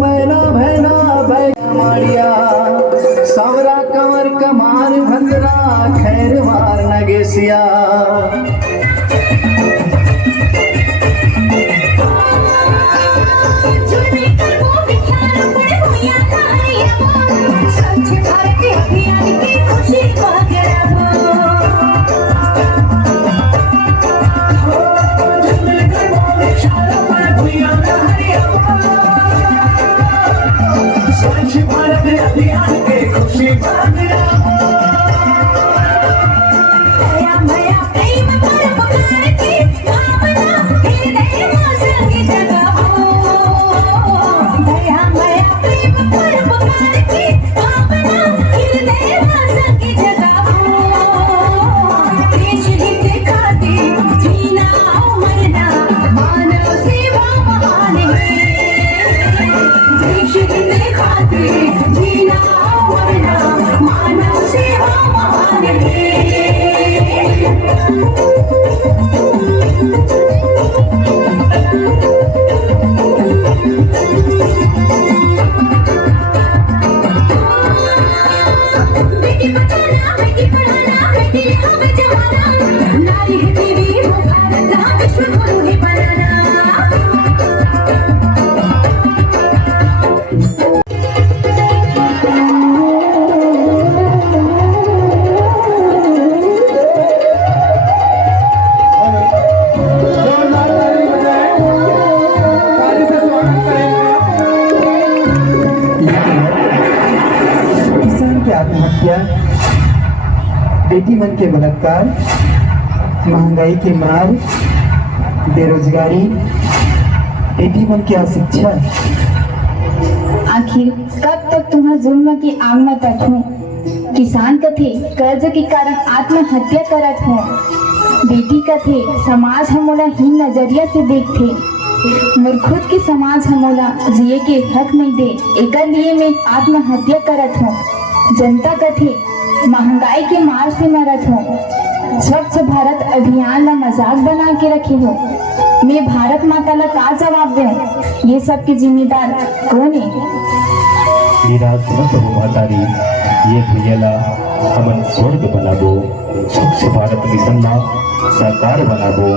मैना भैना बैमाड़िया सावरा कंवर कमान भंगरा खैर मार नगेसिया बेटी मन के बलात्कार, महंगाई की मार, बेरोजगारी, बेटी मन की अशिक्षा। आखिर कब तक तुम्हें जुल्म की आग में तकूं? किसान कथे कर्ज के कारण आत्महत्या करत हो, बेटी कथे समाज हमोला हीन नजरिया से देखथे, मोर खुद की समाज हमोला जिए के हक नहीं दे, एकर लिए मैं आत्महत्या करत हूँ। जनता कथे महंगाई के मार से मरत हो, स्वच्छ भारत अभियान ला मजाक बना के रखे हो। मैं भारत माता ला का जवाब दूं? ये सब के जिम्मेदार कौन है? मातारी ये भैया हमन स्वर्ग बनाबो, स्वच्छ भारत मिशन ला साकार बनाबो,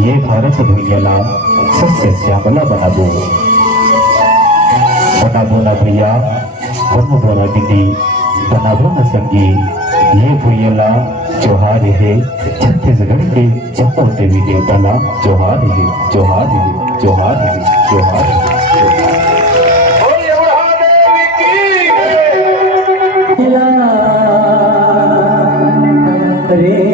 ये भारत भैया सस्य श्यामला बनाबो ना भैया, बनाबो ना दीदी, बनाबो न संगी, ये भैया जोहार है छत्तीसगढ़ के चप्पो देवी देवता ला जोहार है, जोहार है, जोहार है, जोहार है। रे